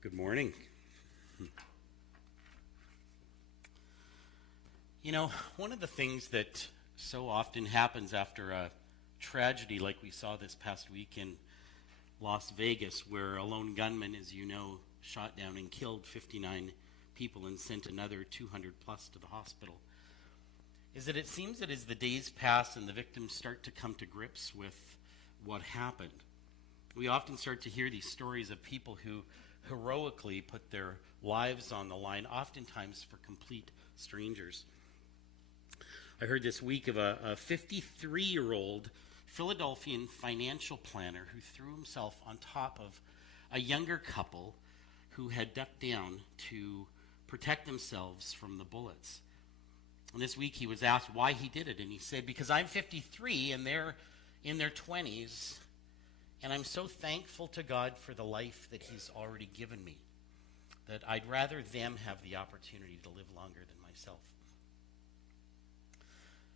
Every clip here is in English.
Good morning. You know, one of the things that so often happens after a tragedy like we saw this past week in Las Vegas, where a lone gunman, as you know, shot down and killed 59 people and sent another 200 plus to the hospital, is that it seems that as the days pass and the victims start to come to grips with what happened, we often start to hear these stories of people who heroically put their lives on the line, oftentimes for complete strangers. I heard this week of a 53-year-old Philadelphian financial planner who threw himself on top of a younger couple who had ducked down to protect themselves from the bullets. And this week he was asked why he did it, and he said, because I'm 53 and they're in their 20s, and I'm so thankful to God for the life that he's already given me, that I'd rather them have the opportunity to live longer than myself.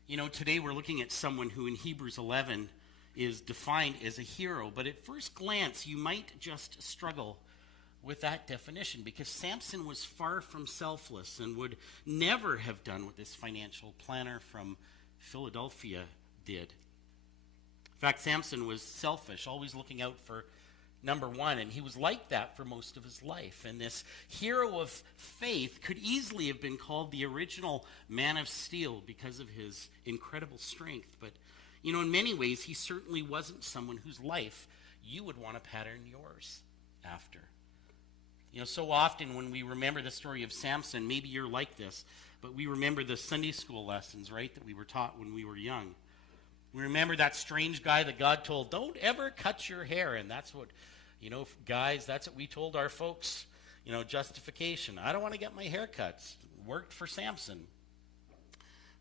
You know, today we're looking at someone who in Hebrews 11 is defined as a hero, but at first glance you might just struggle with that definition, because Samson was far from selfless and would never have done what this financial planner from Philadelphia did. In fact, Samson was selfish, always looking out for number one, and he was like that for most of his life. And this hero of faith could easily have been called the original man of steel because of his incredible strength. But, you know, in many ways, he certainly wasn't someone whose life you would want to pattern yours after. You know, so often when we remember the story of Samson, maybe you're like this, but we remember the Sunday school lessons, right, that we were taught when we were young. We remember that strange guy that God told, don't ever cut your hair. And that's what, you know, guys, that's what we told our folks, you know, justification. I don't want to get my hair cut. Worked for Samson.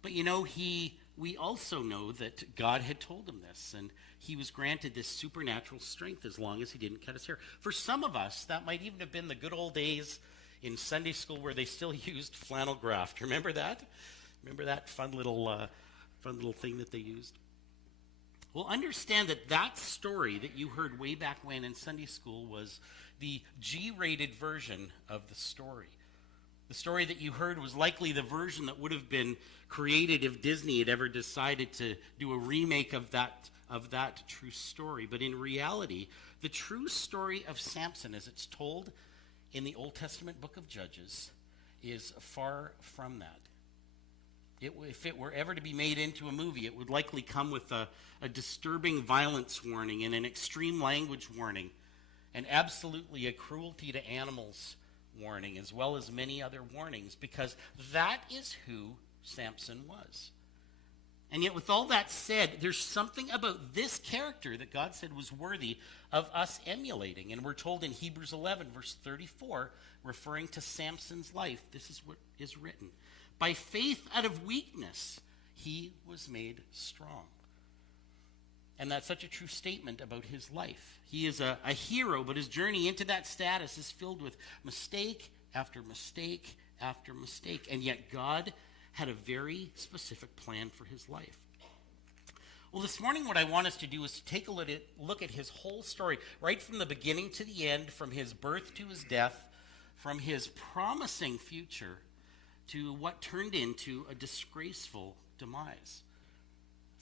But, you know, we also know that God had told him this, and he was granted this supernatural strength as long as he didn't cut his hair. For some of us, that might even have been the good old days in Sunday school where they still used flannel graft. Remember that? Remember that fun little thing that they used? Well, understand that that story that you heard way back when in Sunday school was the G-rated version of the story. The story that you heard was likely the version that would have been created if Disney had ever decided to do a remake of that true story. But in reality, the true story of Samson, as it's told in the Old Testament book of Judges, is far from that. If it were ever to be made into a movie, it would likely come with a disturbing violence warning and an extreme language warning, and absolutely a cruelty to animals warning, as well as many other warnings, because that is who Samson was. And yet, with all that said, there's something about this character that God said was worthy of us emulating. And we're told in Hebrews 11, verse 34, referring to Samson's life, this is what is written. By faith out of weakness, he was made strong. And that's such a true statement about his life. He is a hero, but his journey into that status is filled with mistake after mistake after mistake. And yet God had a very specific plan for his life. Well, this morning what I want us to do is to take a look at his whole story, right from the beginning to the end, from his birth to his death, from his promising future to what turned into a disgraceful demise.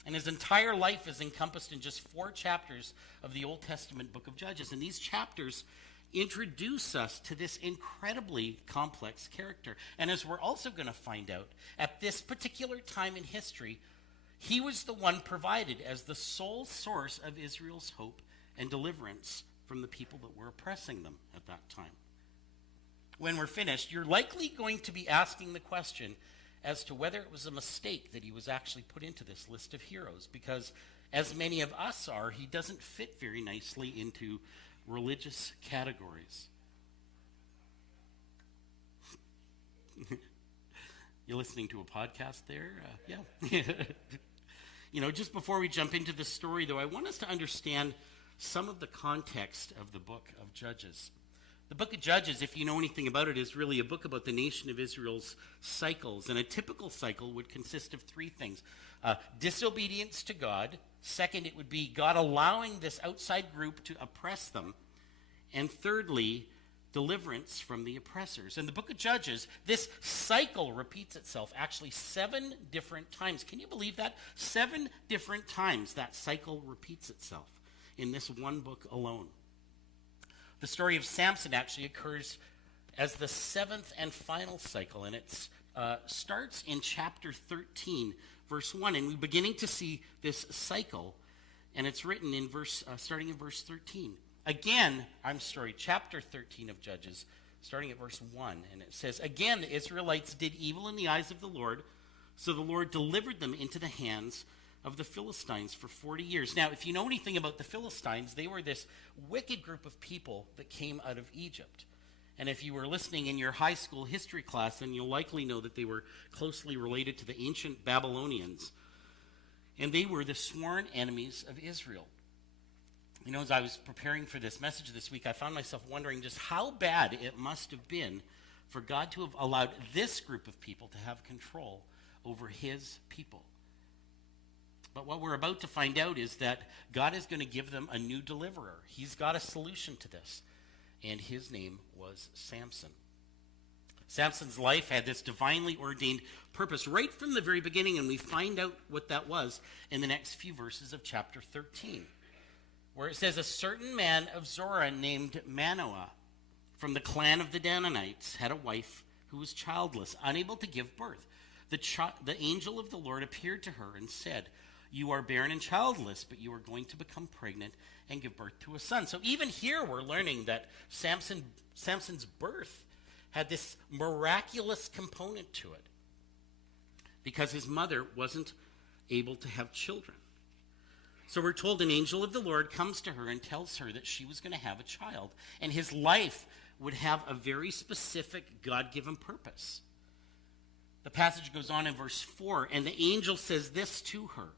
And his entire life is encompassed in just 4 chapters of the Old Testament book of Judges. And these chapters introduce us to this incredibly complex character. And as we're also going to find out, at this particular time in history, he was the one provided as the sole source of Israel's hope and deliverance from the people that were oppressing them at that time. When we're finished, you're likely going to be asking the question as to whether it was a mistake that he was actually put into this list of heroes, because as many of us are, he doesn't fit very nicely into religious categories. You're listening to a podcast there? Yeah. You know, just before we jump into the story, though, I want us to understand some of the context of the book of Judges. The book of Judges, if you know anything about it, is really a book about the nation of Israel's cycles. And a typical cycle would consist of 3 things. Disobedience to God. Second, it would be God allowing this outside group to oppress them. And thirdly, deliverance from the oppressors. In the book of Judges, this cycle repeats itself actually 7 different times. Can you believe that? 7 different times that cycle repeats itself in this one book alone. The story of Samson actually occurs as the 7th and final cycle, and it starts in chapter 13, verse 1, and we're beginning to see this cycle, and it's written in starting in verse 13. Chapter 13 of Judges, starting at verse 1, and it says, "Again, the Israelites did evil in the eyes of the Lord, so the Lord delivered them into the hands of the Philistines for 40 years. Now, if you know anything about the Philistines, they were this wicked group of people that came out of Egypt. And if you were listening in your high school history class, then you'll likely know that they were closely related to the ancient Babylonians. And they were the sworn enemies of Israel. You know, as I was preparing for this message this week, I found myself wondering just how bad it must have been for God to have allowed this group of people to have control over his people. But what we're about to find out is that God is going to give them a new deliverer. He's got a solution to this, and his name was Samson. Samson's life had this divinely ordained purpose right from the very beginning, and we find out what that was in the next few verses of chapter 13, where it says, "A certain man of Zorah named Manoah from the clan of the Danites had a wife who was childless, unable to give birth. The angel of the Lord appeared to her and said, 'You are barren and childless, but you are going to become pregnant and give birth to a son.'" So even here we're learning that Samson's birth had this miraculous component to it because his mother wasn't able to have children. So we're told an angel of the Lord comes to her and tells her that she was going to have a child, and his life would have a very specific God-given purpose. The passage goes on in verse 4, and the angel says this to her: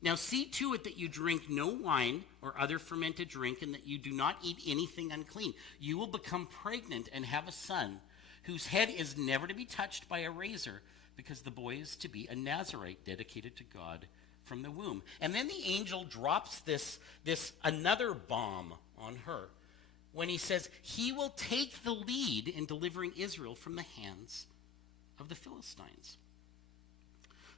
"Now see to it that you drink no wine or other fermented drink, and that you do not eat anything unclean. You will become pregnant and have a son, whose head is never to be touched by a razor, because the boy is to be a Nazirite dedicated to God from the womb." And then the angel drops this another bomb on her when he says he will take the lead in delivering Israel from the hands of the Philistines.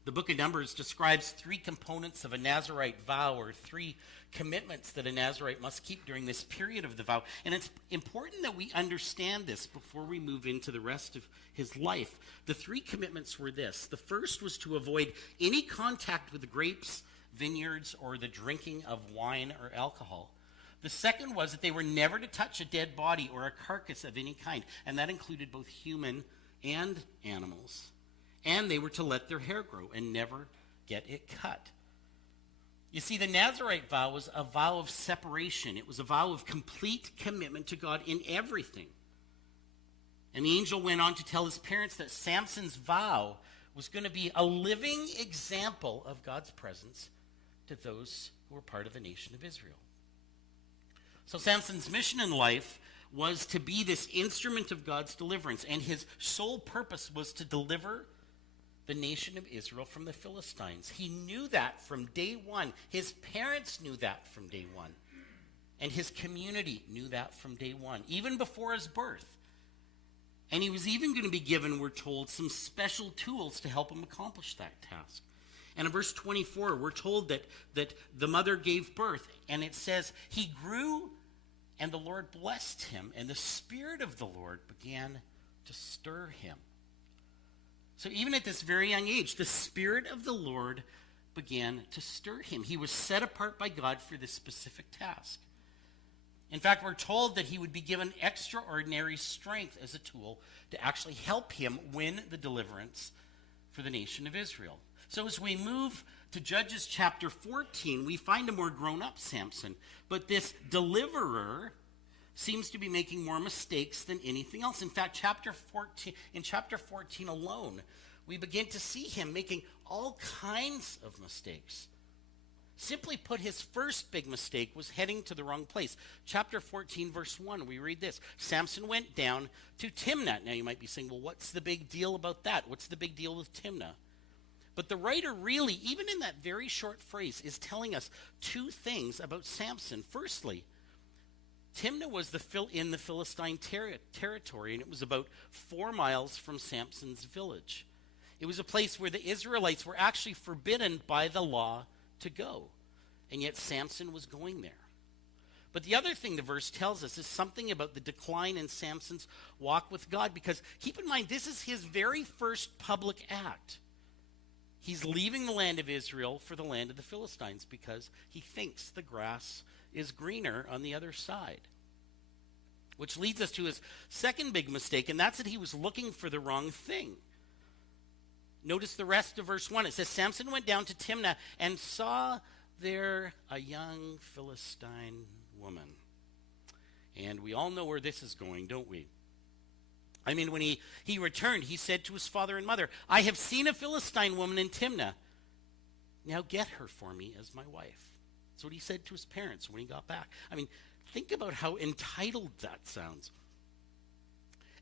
The book of Numbers describes 3 components of a Nazirite vow, or 3 commitments that a Nazirite must keep during this period of the vow. And it's important that we understand this before we move into the rest of his life. The 3 commitments were this. The first was to avoid any contact with the grapes, vineyards, or the drinking of wine or alcohol. The second was that they were never to touch a dead body or a carcass of any kind, and that included both human and animals. And they were to let their hair grow and never get it cut. You see, the Nazirite vow was a vow of separation. It was a vow of complete commitment to God in everything. And the angel went on to tell his parents that Samson's vow was going to be a living example of God's presence to those who were part of the nation of Israel. So Samson's mission in life was to be this instrument of God's deliverance, and his sole purpose was to deliver the nation of Israel from the Philistines. He knew that from day one. His parents knew that from day one. And his community knew that from day one, even before his birth. And he was even going to be given, we're told, some special tools to help him accomplish that task. And in verse 24, we're told that the mother gave birth, and it says, "He grew, and the Lord blessed him, and the Spirit of the Lord began to stir him." So even at this very young age, the Spirit of the Lord began to stir him. He was set apart by God for this specific task. In fact, we're told that he would be given extraordinary strength as a tool to actually help him win the deliverance for the nation of Israel. So as we move to Judges chapter 14, we find a more grown-up Samson. But this deliverer seems to be making more mistakes than anything else. In fact, chapter 14 alone, we begin to see him making all kinds of mistakes. Simply put, his first big mistake was heading to the wrong place. Chapter 14, verse 1, we read this: "Samson went down to Timnah." Now you might be saying, well, what's the big deal about that? What's the big deal with Timnah? But the writer really, even in that very short phrase, is telling us 2 things about Samson. Firstly, Timnah was in the Philistine territory, and it was about 4 miles from Samson's village. It was a place where the Israelites were actually forbidden by the law to go, and yet Samson was going there. But the other thing the verse tells us is something about the decline in Samson's walk with God, because keep in mind, this is his very first public act. He's leaving the land of Israel for the land of the Philistines because he thinks the grass is greener on the other side. Which leads us to his second big mistake, and that's that he was looking for the wrong thing. Notice the rest of verse 1. It says, Samson went down to Timnah and saw there a young Philistine woman. And we all know where this is going, don't we? I mean, when he returned, he said to his father and mother, I have seen a Philistine woman in Timnah. Now get her for me as my wife. That's what he said to his parents when he got back. I mean, think about how entitled that sounds.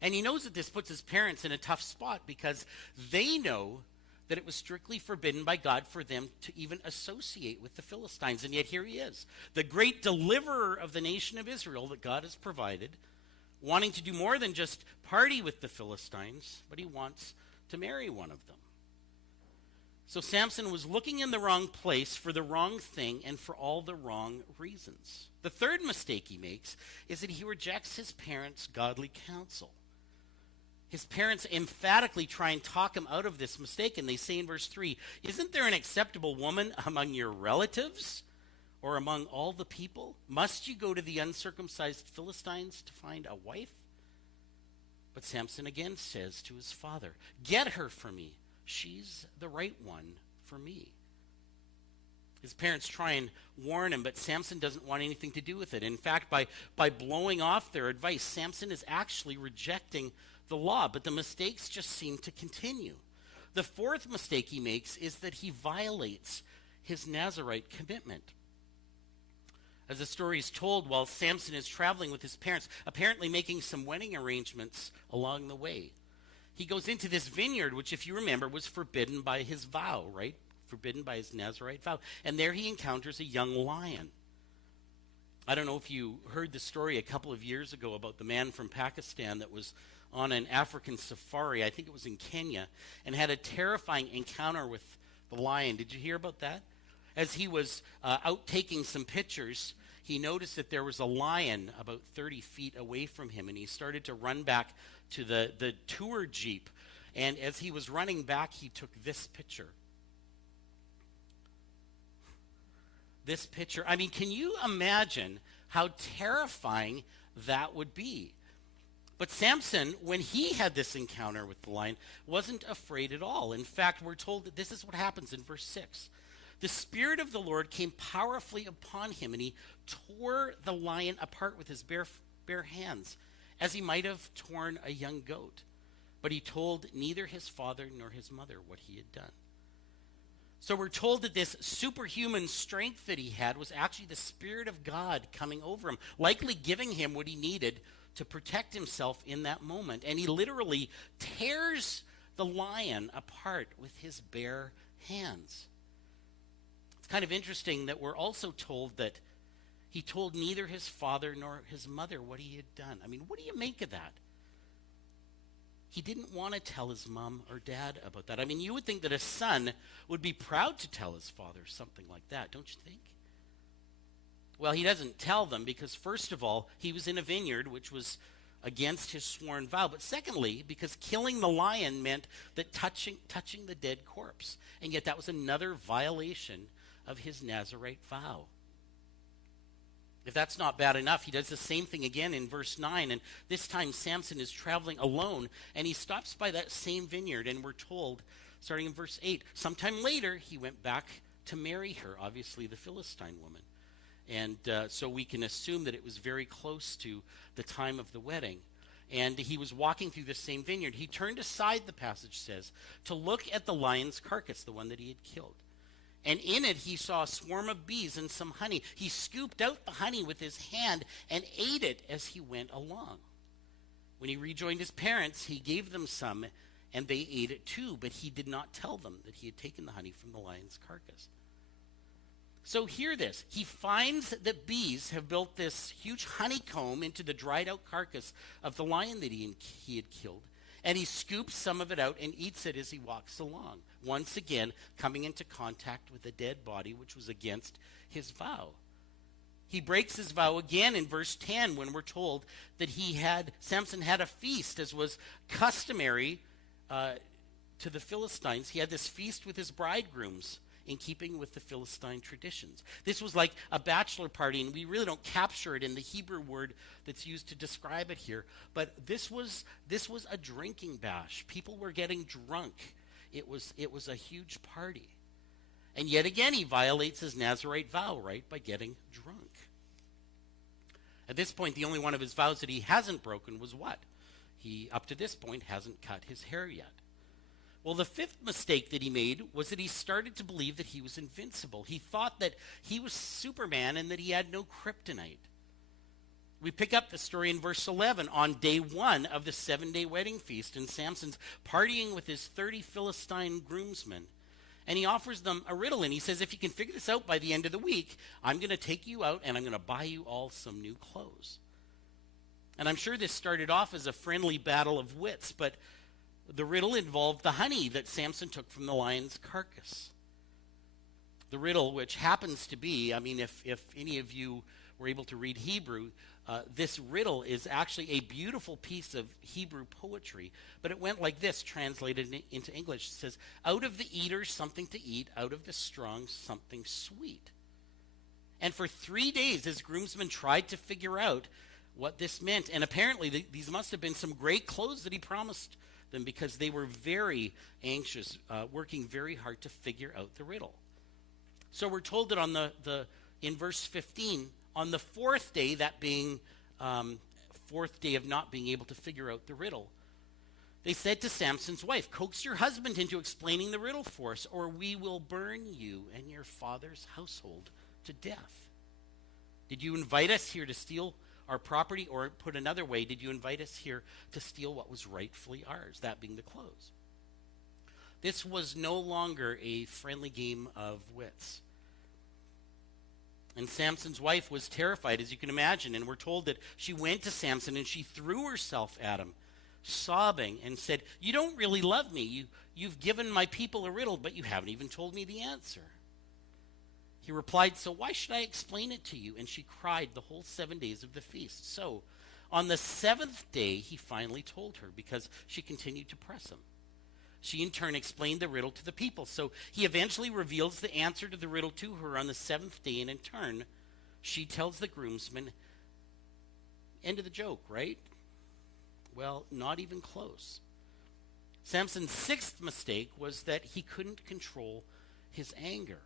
And he knows that this puts his parents in a tough spot because they know that it was strictly forbidden by God for them to even associate with the Philistines. And yet here he is, the great deliverer of the nation of Israel that God has provided, wanting to do more than just party with the Philistines, but he wants to marry one of them. So Samson was looking in the wrong place for the wrong thing and for all the wrong reasons. The third mistake he makes is that he rejects his parents' godly counsel. His parents emphatically try and talk him out of this mistake, and they say in verse 3, isn't there an acceptable woman among your relatives or among all the people? Must you go to the uncircumcised Philistines to find a wife? But Samson again says to his father, get her for me. She's the right one for me. His parents try and warn him, but Samson doesn't want anything to do with it. In fact, by blowing off their advice, Samson is actually rejecting the law, but the mistakes just seem to continue. The fourth mistake he makes is that he violates his Nazirite commitment. As the story is told, while Samson is traveling with his parents, apparently making some wedding arrangements along the way, he goes into this vineyard, which, if you remember, was forbidden by his vow, right? Forbidden by his Nazirite vow. And there he encounters a young lion. I don't know if you heard the story a couple of years ago about the man from Pakistan that was on an African safari, I think it was in Kenya, and had a terrifying encounter with the lion. Did you hear about that? As he was out taking some pictures, he noticed that there was a lion about 30 feet away from him, and he started to run back to the tour jeep. And as he was running back, he took this picture. This picture. I mean, can you imagine how terrifying that would be? But Samson, when he had this encounter with the lion, wasn't afraid at all. In fact, we're told that this is what happens in verse 6. The Spirit of the Lord came powerfully upon him, and he tore the lion apart with his bare hands, as he might have torn a young goat. But he told neither his father nor his mother what he had done. So we're told that this superhuman strength that he had was actually the Spirit of God coming over him, likely giving him what he needed to protect himself in that moment. And he literally tears the lion apart with his bare hands. It's kind of interesting that we're also told that he told neither his father nor his mother what he had done. I mean, what do you make of that? He didn't want to tell his mom or dad about that. I mean, you would think that a son would be proud to tell his father something like that, don't you think? Well, he doesn't tell them because, first of all, he was in a vineyard, which was against his sworn vow. But secondly, because killing the lion meant that touching the dead corpse. And yet that was another violation of his Nazirite vow. If that's not bad enough, he does the same thing again in verse 9. And this time Samson is traveling alone, and he stops by that same vineyard. And we're told, starting in verse 8, sometime later he went back to marry her, obviously the Philistine woman. And so we can assume that it was very close to the time of the wedding. And he was walking through the same vineyard. He turned aside, the passage says, to look at the lion's carcass, the one that he had killed. And in it he saw a swarm of bees and some honey. He scooped out the honey with his hand and ate it as he went along. When he rejoined his parents, he gave them some, and they ate it too. But he did not tell them that he had taken the honey from the lion's carcass. So hear this. He finds that bees have built this huge honeycomb into the dried out carcass of the lion that he had killed. And he scoops some of it out and eats it as he walks along, once again coming into contact with a dead body, which was against his vow. He breaks his vow again in verse 10 when we're told that Samson had a feast, as was customary to the Philistines. He had this feast with his bridegrooms in keeping with the Philistine traditions. This was like a bachelor party, and we really don't capture it in the Hebrew word that's used to describe it here. But this was a drinking bash. People were getting drunk. It was a huge party. And yet again, he violates his Nazirite vow, right, by getting drunk. At this point, the only one of his vows that he hasn't broken was what? He, up to this point, hasn't cut his hair yet. Well, the fifth mistake that he made was that he started to believe that he was invincible. He thought that he was Superman and that he had no kryptonite. We pick up the story in verse 11 on day 1 of the 7-day wedding feast, and Samson's partying with his 30 Philistine groomsmen. And he offers them a riddle, and he says, if you can figure this out by the end of the week, I'm going to take you out and I'm going to buy you all some new clothes. And I'm sure this started off as a friendly battle of wits, but the riddle involved the honey that Samson took from the lion's carcass. The riddle, which happens to be, I mean, if any of you were able to read Hebrew, this riddle is actually a beautiful piece of Hebrew poetry. But it went like this, translated into English. It says, out of the eater something to eat, out of the strong something sweet. And for 3 days, his groomsmen tried to figure out what this meant. And apparently, these must have been some great clothes that he promised them, because they were very anxious, working very hard to figure out the riddle. So we're told that in verse 15, on the 4th day, that being 4th day of not being able to figure out the riddle, they said to Samson's wife, coax your husband into explaining the riddle for us, or we will burn you and your father's household to death. Did you invite us here to steal our property? Or put another way, did you invite us here to steal what was rightfully ours, that being the clothes? This was no longer a friendly game of wits. And Samson's wife was terrified, as you can imagine, and we're told that she went to Samson and she threw herself at him, sobbing, and said, you don't really love me. You've given my people a riddle, but you haven't even told me the answer. He replied, so why should I explain it to you? And she cried the whole 7 days of the feast. So on the 7th day, he finally told her, because she continued to press him. She in turn explained the riddle to the people. So he eventually reveals the answer to the riddle to her on the 7th day, and in turn, she tells the groomsmen, end of the joke, right? Well, not even close. Samson's 6th mistake was that he couldn't control his anger.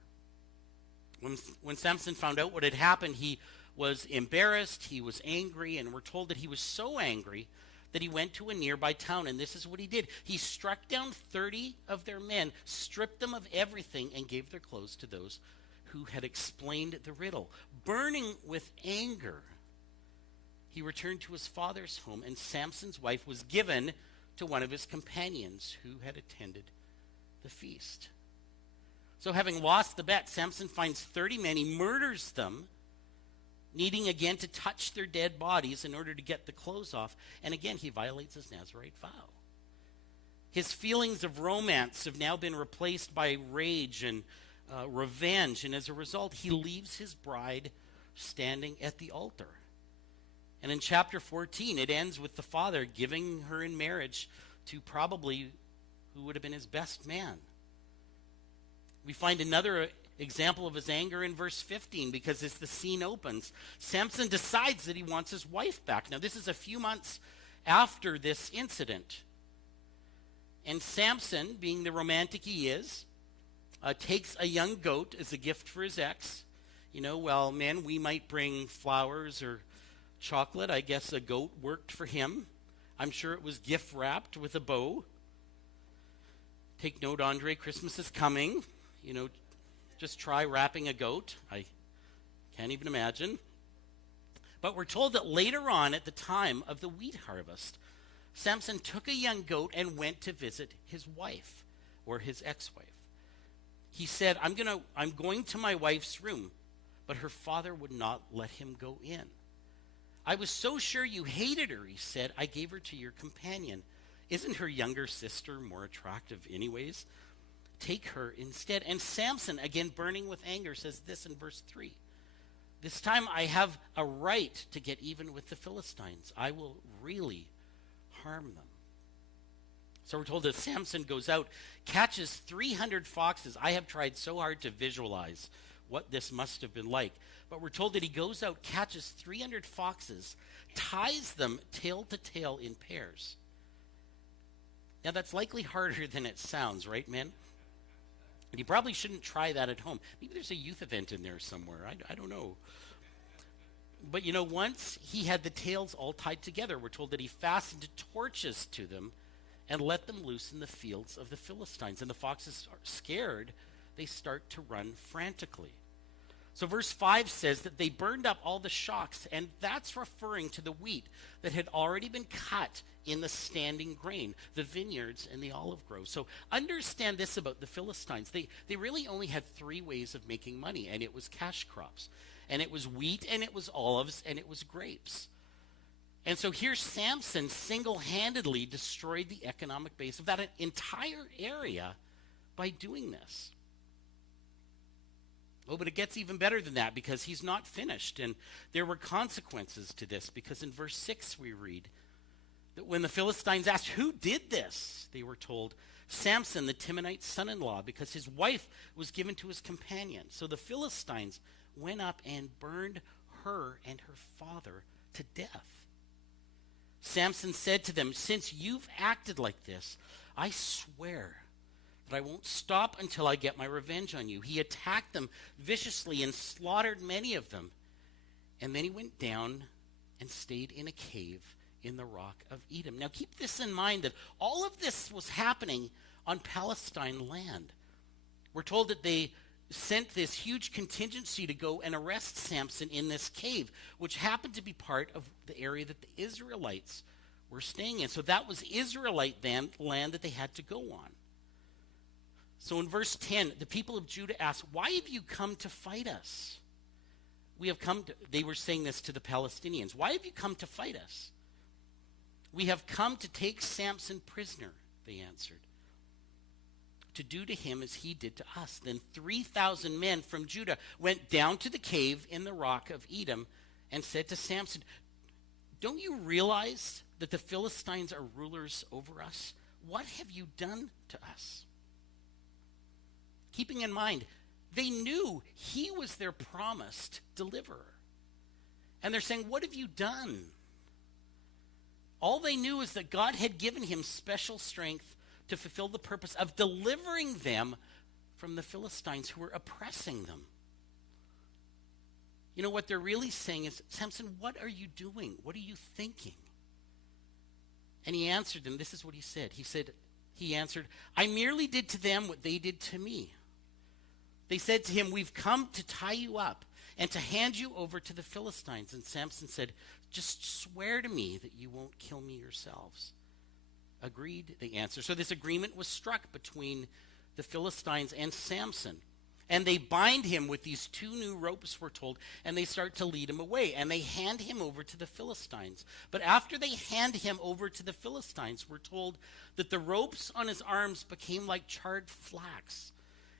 When Samson found out what had happened, he was embarrassed, he was angry, and we're told that he was so angry that he went to a nearby town, and this is what he did. He struck down 30 of their men, stripped them of everything, and gave their clothes to those who had explained the riddle. Burning with anger, he returned to his father's home, and Samson's wife was given to one of his companions who had attended the feast. So having lost the bet, Samson finds 30 men, he murders them, needing again to touch their dead bodies in order to get the clothes off. And again, he violates his Nazirite vow. His feelings of romance have now been replaced by rage and revenge, and as a result, he leaves his bride standing at the altar. And in chapter 14, it ends with the father giving her in marriage to probably who would have been his best man. We find another example of his anger in verse 15, because as the scene opens, Samson decides that he wants his wife back. Now, this is a few months after this incident. And Samson, being the romantic he is, takes a young goat as a gift for his ex. You know, well, men, we might bring flowers or chocolate. I guess a goat worked for him. I'm sure it was gift wrapped with a bow. Take note, Andre, Christmas is coming. You know, just try wrapping a goat. I can't even imagine. But we're told that later on, at the time of the wheat harvest, Samson took a young goat and went to visit his wife, or his ex-wife. He said, I'm going to my wife's room, but her father would not let him go in. I was so sure you hated her, he said, I gave her to your companion. Isn't her younger sister more attractive anyways? Take her instead. And Samson, again burning with anger, says this in verse 3. This time I have a right to get even with the Philistines. I will really harm them. So we're told that Samson goes out, catches 300 foxes. I have tried so hard to visualize what this must have been like. But we're told that he goes out, catches 300 foxes, ties them tail to tail in pairs. Now that's likely harder than it sounds, right, men? And you probably shouldn't try that at home. Maybe there's a youth event in there somewhere. I don't know. But once he had the tails all tied together, we're told that he fastened torches to them and let them loose in the fields of the Philistines. And the foxes are scared. They start to run frantically. So verse 5 says that they burned up all the shocks, and that's referring to the wheat that had already been cut in the standing grain, the vineyards and the olive groves. So understand this about the Philistines. They really only had 3 ways of making money, and it was cash crops. And it was wheat, and it was olives, and it was grapes. And so here Samson single-handedly destroyed the economic base of that entire area by doing this. Oh, but it gets even better than that, because he's not finished. And there were consequences to this, because in verse 6 we read that when the Philistines asked, who did this? They were told, Samson, the Timonite's son-in-law, because his wife was given to his companion. So the Philistines went up and burned her and her father to death. Samson said to them, since you've acted like this, I swear that I won't stop until I get my revenge on you. He attacked them viciously and slaughtered many of them. And then he went down and stayed in a cave in the rock of Edom. Now keep this in mind, that all of this was happening on Palestine land. We're told that they sent this huge contingency to go and arrest Samson in this cave, which happened to be part of the area that the Israelites were staying in. So that was Israelite land that they had to go on. So in verse 10, the people of Judah asked, why have you come to fight us? They were saying this to the Palestinians. Why have you come to fight us? We have come to take Samson prisoner, they answered, to do to him as he did to us. Then 3,000 men from Judah went down to the cave in the rock of Edom and said to Samson, don't you realize that the Philistines are rulers over us? What have you done to us? Keeping in mind, they knew he was their promised deliverer. And they're saying, what have you done? All they knew is that God had given him special strength to fulfill the purpose of delivering them from the Philistines who were oppressing them. What they're really saying is, Samson, what are you doing? What are you thinking? And he answered them. This is what he said. He answered, I merely did to them what they did to me. They said to him, we've come to tie you up and to hand you over to the Philistines. And Samson said, just swear to me that you won't kill me yourselves. Agreed, they answered. So this agreement was struck between the Philistines and Samson. And they bind him with these 2 new ropes, we're told, and they start to lead him away. And they hand him over to the Philistines. But after they hand him over to the Philistines, we're told that the ropes on his arms became like charred flax.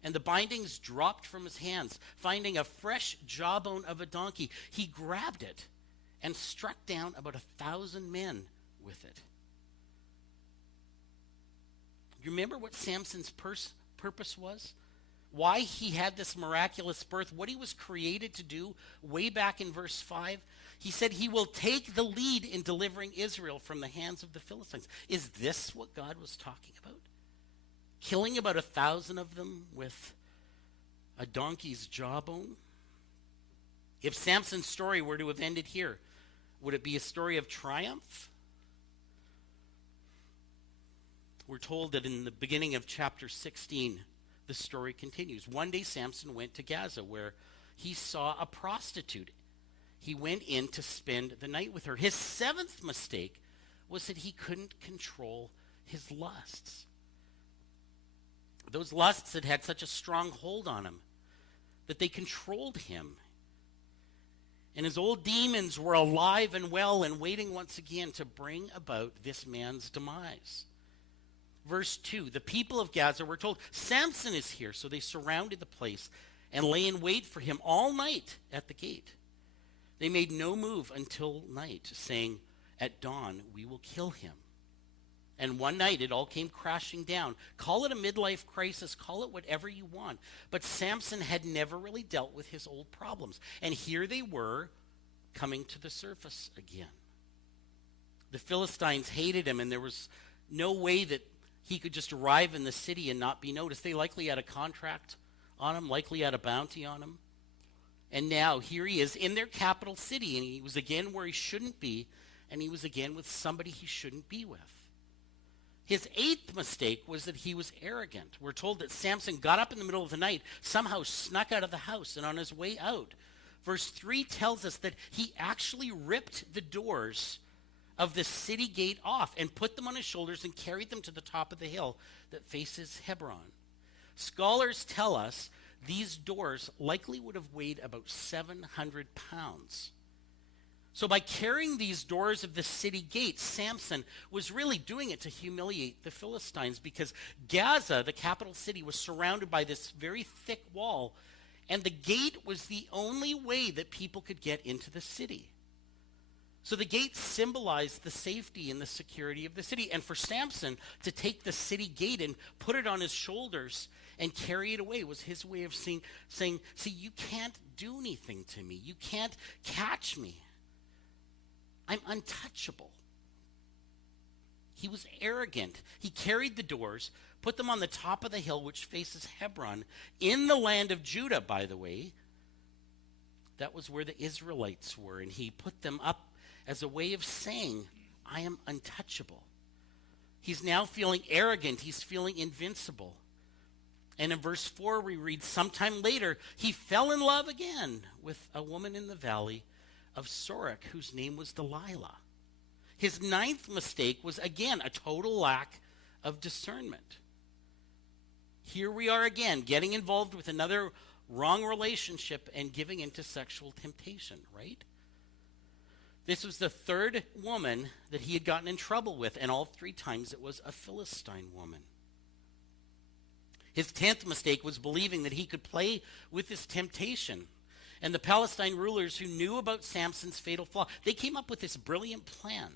And the bindings dropped from his hands. Finding a fresh jawbone of a donkey, he grabbed it and struck down about 1,000 men with it. You remember what Samson's purpose was? Why he had this miraculous birth, what he was created to do way back in verse 5? He said he will take the lead in delivering Israel from the hands of the Philistines. Is this what God was talking about? Killing about 1,000 of them with a donkey's jawbone? If Samson's story were to have ended here, would it be a story of triumph? We're told that in the beginning of chapter 16, the story continues. One day Samson went to Gaza, where he saw a prostitute. He went in to spend the night with her. His 7th mistake was that he couldn't control his lusts. Those lusts had such a strong hold on him that they controlled him. And his old demons were alive and well and waiting once again to bring about this man's demise. Verse 2, the people of Gaza were told, Samson is here. So they surrounded the place and lay in wait for him all night at the gate. They made no move until night, saying, at dawn we will kill him. And one night it all came crashing down. Call it a midlife crisis, call it whatever you want. But Samson had never really dealt with his old problems. And here they were coming to the surface again. The Philistines hated him, and there was no way that he could just arrive in the city and not be noticed. They likely had a contract on him, likely had a bounty on him. And now here he is in their capital city, and he was again where he shouldn't be, and he was again with somebody he shouldn't be with. His eighth mistake was that he was arrogant. We're told that Samson got up in the middle of the night, somehow snuck out of the house, and on his way out, verse 3 tells us that he actually ripped the doors of the city gate off and put them on his shoulders and carried them to the top of the hill that faces Hebron. Scholars tell us these doors likely would have weighed about 700 pounds. So by carrying these doors of the city gate, Samson was really doing it to humiliate the Philistines, because Gaza, the capital city, was surrounded by this very thick wall, and the gate was the only way that people could get into the city. So the gate symbolized the safety and the security of the city. And for Samson to take the city gate and put it on his shoulders and carry it away was his way of saying, see, you can't do anything to me. You can't catch me. I'm untouchable. He was arrogant. He carried the doors, put them on the top of the hill which faces Hebron, in the land of Judah, by the way. That was where the Israelites were, and he put them up as a way of saying, I am untouchable. He's now feeling arrogant. He's feeling invincible. And in verse 4 we read, sometime later he fell in love again with a woman in the valley of Sorek, whose name was Delilah. His ninth mistake was, again, a total lack of discernment. Here we are again, getting involved with another wrong relationship and giving into sexual temptation, right? This was the third woman that he had gotten in trouble with, and all three times it was a Philistine woman. His 10th mistake was believing that he could play with this temptation. And the Palestine rulers who knew about Samson's fatal flaw, they came up with this brilliant plan.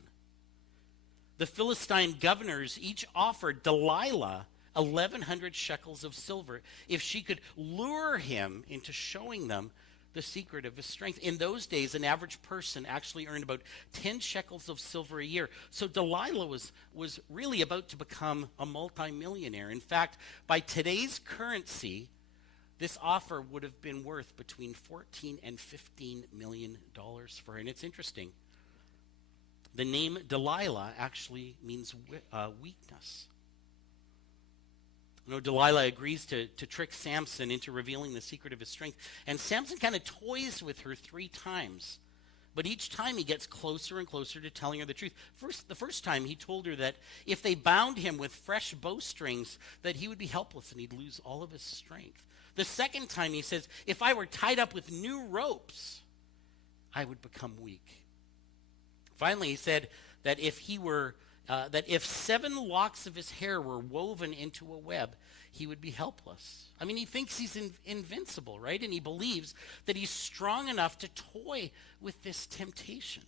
The Philistine governors each offered Delilah 1,100 shekels of silver if she could lure him into showing them the secret of his strength. In those days, an average person actually earned about 10 shekels of silver a year. So Delilah was really about to become a multimillionaire. In fact, by today's currency, this offer would have been worth between $14 and $15 million for her. And it's interesting. The name Delilah actually means weakness. You know, Delilah agrees to trick Samson into revealing the secret of his strength. And Samson kind of toys with her 3 times. But each time he gets closer and closer to telling her the truth. The first time he told her that if they bound him with fresh bowstrings, that he would be helpless and he'd lose all of his strength. The second time he says, if I were tied up with new ropes, I would become weak. Finally, he said that if 7 locks of his hair were woven into a web, he would be helpless. I mean, he thinks he's invincible, right? And he believes that he's strong enough to toy with this temptation.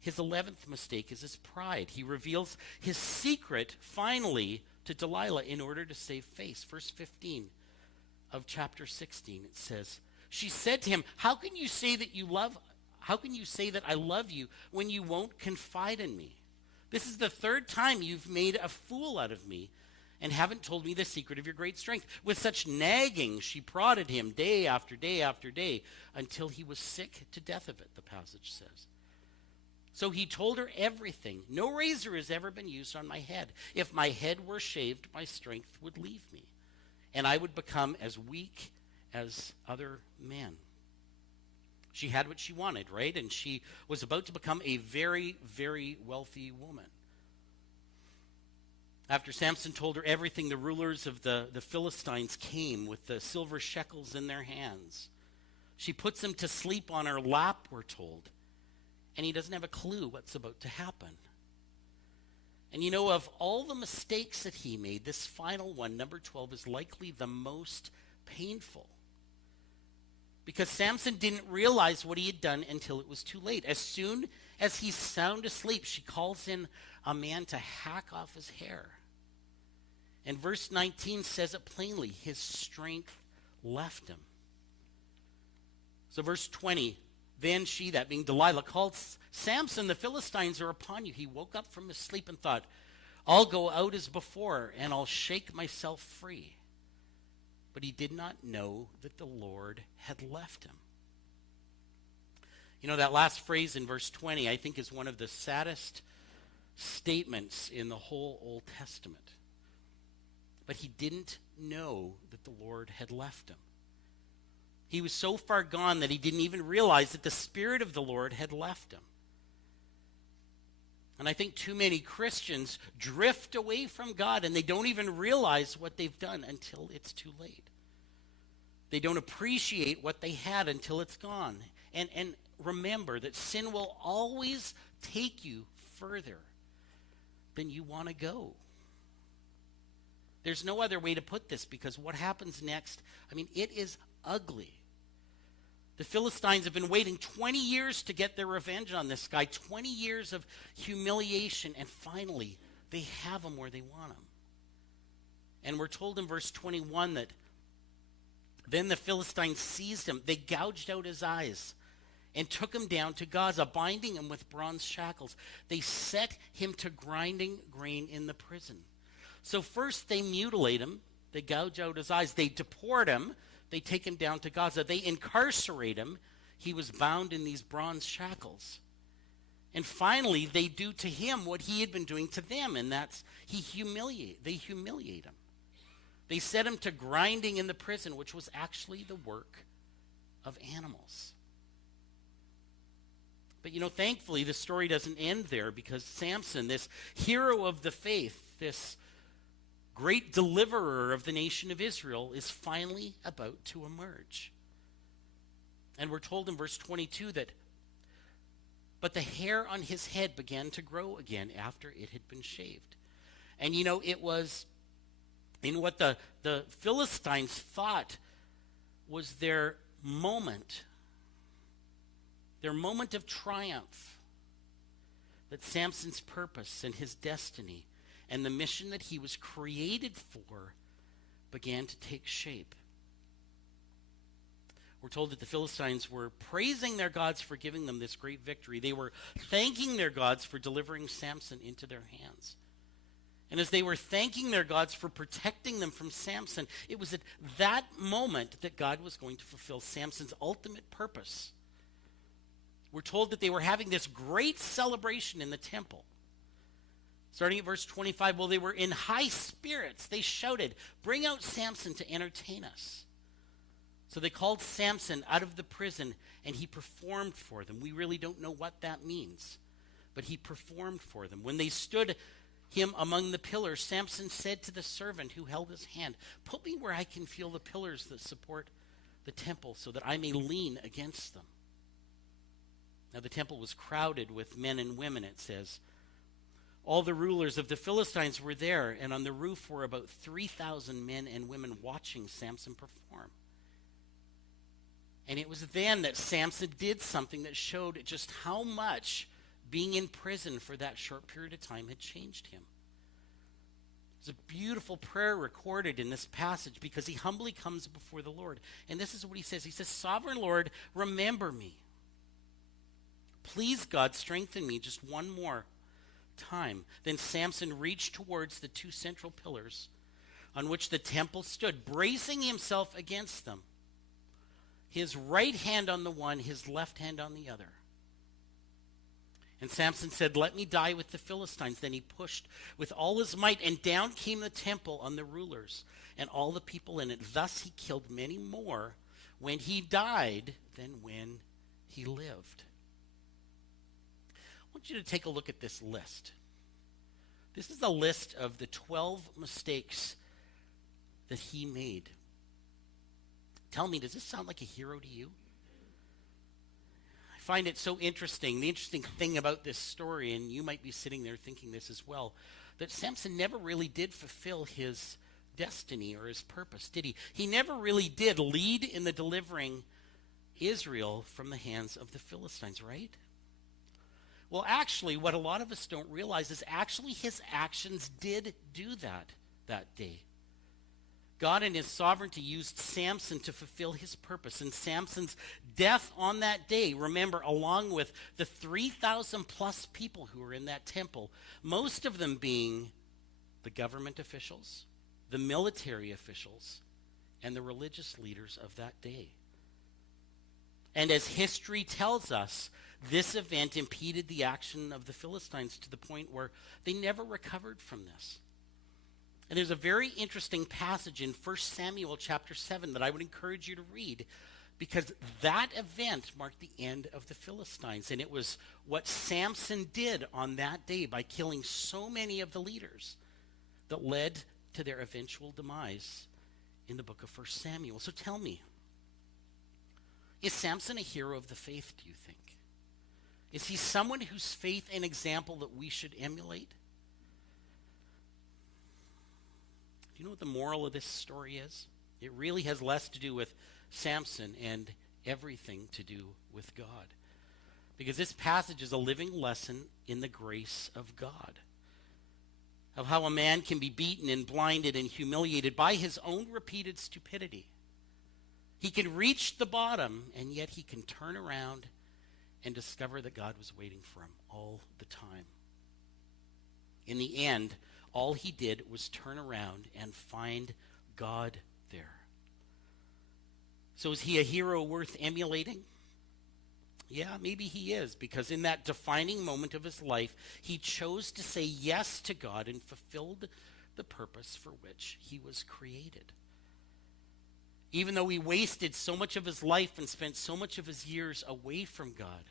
His 11th mistake is his pride. He reveals his secret, finally, to Delilah in order to save face. Verse 15 of chapter 16, it says, she said to him, how can you say that I love you when you won't confide in me? This is the 3rd time you've made a fool out of me and haven't told me the secret of your great strength. With such nagging, she prodded him day after day after day until he was sick to death of it, the passage says. So he told her everything. No razor has ever been used on my head. If my head were shaved, my strength would leave me, and I would become as weak as other men. She had what she wanted, right? And she was about to become a very, very wealthy woman. After Samson told her everything, the rulers of the Philistines came with the silver shekels in their hands. She puts him to sleep on her lap, we're told. And he doesn't have a clue what's about to happen. And you know, of all the mistakes that he made, this final one, number 12, is likely the most painful. Because Samson didn't realize what he had done until it was too late. As soon as he's sound asleep, she calls in a man to hack off his hair. And verse 19 says it plainly, his strength left him. So verse 20, then she, that being Delilah, called Samson, the Philistines are upon you. He woke up from his sleep and thought, I'll go out as before and I'll shake myself free. But he did not know that the Lord had left him. You know, that last phrase in verse 20, I think, is one of the saddest statements in the whole Old Testament. But he didn't know that the Lord had left him. He was so far gone that he didn't even realize that the Spirit of the Lord had left him. And I think too many Christians drift away from God and they don't even realize what they've done until it's too late. They don't appreciate what they had until it's gone. And remember that sin will always take you further than you want to go. There's no other way to put this, because what happens next, I mean, it is ugly. The Philistines have been waiting 20 years to get their revenge on this guy, 20 years of humiliation, and finally, they have him where they want him. And we're told in verse 21 that then the Philistines seized him. They gouged out his eyes and took him down to Gaza, binding him with bronze shackles. They set him to grinding grain in the prison. So first they mutilate him, they gouge out his eyes, they deport him, they take him down to Gaza, they incarcerate him. He was bound in these bronze shackles. And finally, they do to him what he had been doing to them, and that's they humiliate him. They set him to grinding in the prison, which was actually the work of animals. But you know, thankfully, the story doesn't end there, because Samson, this hero of the faith, this great deliverer of the nation of Israel, is finally about to emerge. And we're told in verse 22 that, but the hair on his head began to grow again after it had been shaved. And you know, it was in what the Philistines thought was their moment of triumph, that Samson's purpose and his destiny and the mission that he was created for began to take shape. We're told that the Philistines were praising their gods for giving them this great victory. They were thanking their gods for delivering Samson into their hands. And as they were thanking their gods for protecting them from Samson, it was at that moment that God was going to fulfill Samson's ultimate purpose. We're told that they were having this great celebration in the temple. Starting at verse 25, well, they were in high spirits. They shouted, "Bring out Samson to entertain us." So they called Samson out of the prison, and he performed for them. We really don't know what that means, but he performed for them. When they stood him among the pillars, Samson said to the servant who held his hand, "Put me where I can feel the pillars that support the temple, so that I may lean against them." Now the temple was crowded with men and women, it says. All the rulers of the Philistines were there, and on the roof were about 3,000 men and women watching Samson perform. And it was then that Samson did something that showed just how much being in prison for that short period of time had changed him. There's a beautiful prayer recorded in this passage, because he humbly comes before the Lord. And this is what he says. He says, "Sovereign Lord, remember me. Please, God, strengthen me just one more time." Then Samson reached towards the two central pillars on which the temple stood, bracing himself against them, his right hand on the one, his left hand on the other. And Samson said, "Let me die with the Philistines." Then he pushed with all his might, and down came the temple on the rulers and all the people in it. Thus he killed many more when he died than when he lived. I want you to take a look at this list. This is a list of the 12 mistakes that he made. Tell me, does this sound like a hero to you? I find it so interesting. The interesting thing about this story, and you might be sitting there thinking this as well, that Samson never really did fulfill his destiny or his purpose, did he? He never really did lead in the delivering Israel from the hands of the Philistines, right? Well, actually, what a lot of us don't realize is actually his actions did do that day. God in his sovereignty used Samson to fulfill his purpose. And Samson's death on that day, remember, along with the 3,000 plus people who were in that temple, most of them being the government officials, the military officials, and the religious leaders of that day. And as history tells us, this event impeded the action of the Philistines to the point where they never recovered from this. And there's a very interesting passage in 1 Samuel chapter 7 that I would encourage you to read, because that event marked the end of the Philistines. And it was what Samson did on that day by killing so many of the leaders that led to their eventual demise in the book of 1 Samuel. So tell me, is Samson a hero of the faith, do you think? Is he someone whose faith and example that we should emulate? Do you know what the moral of this story is? It really has less to do with Samson and everything to do with God. Because this passage is a living lesson in the grace of God. Of how a man can be beaten and blinded and humiliated by his own repeated stupidity. He can reach the bottom, and yet he can turn around and discover that God was waiting for him all the time. In the end, all he did was turn around and find God there. So is he a hero worth emulating? Yeah, maybe he is, because in that defining moment of his life, he chose to say yes to God and fulfilled the purpose for which he was created. Even though he wasted so much of his life and spent so much of his years away from God,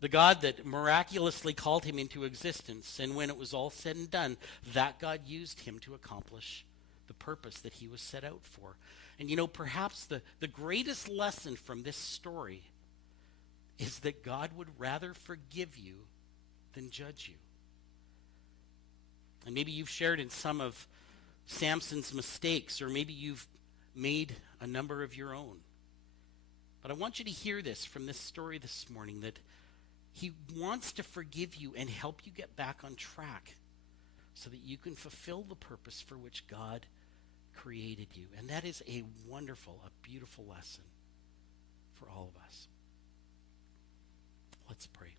the God that miraculously called him into existence, and when it was all said and done, that God used him to accomplish the purpose that he was set out for. And you know, perhaps the greatest lesson from this story is that God would rather forgive you than judge you. And maybe you've shared in some of Samson's mistakes, or maybe you've made a number of your own. But I want you to hear this from this story this morning, that he wants to forgive you and help you get back on track so that you can fulfill the purpose for which God created you. And that is a wonderful, a beautiful lesson for all of us. Let's pray.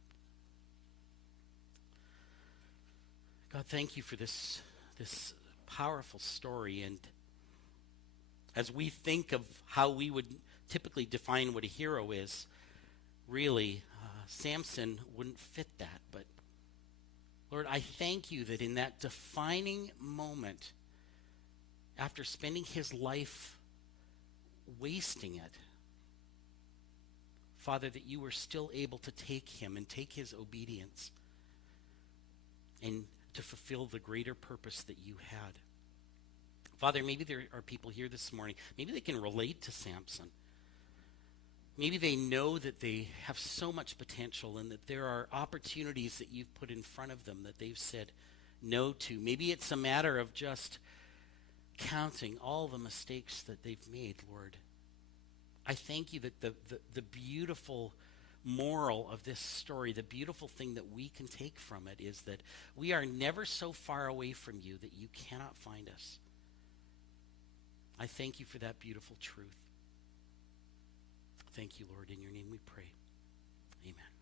God, thank you for this powerful story. And as we think of how we would typically define what a hero is, really, Samson wouldn't fit that. But Lord, I thank you that in that defining moment, after spending his life wasting it, Father, that you were still able to take him and take his obedience and to fulfill the greater purpose that you had. Father, maybe there are people here this morning, maybe they can relate to Samson. Maybe they know that they have so much potential and that there are opportunities that you've put in front of them that they've said no to. Maybe it's a matter of just counting all the mistakes that they've made, Lord. I thank you that the beautiful moral of this story, the beautiful thing that we can take from it, is that we are never so far away from you that you cannot find us. I thank you for that beautiful truth. Thank you, Lord. In your name we pray. Amen.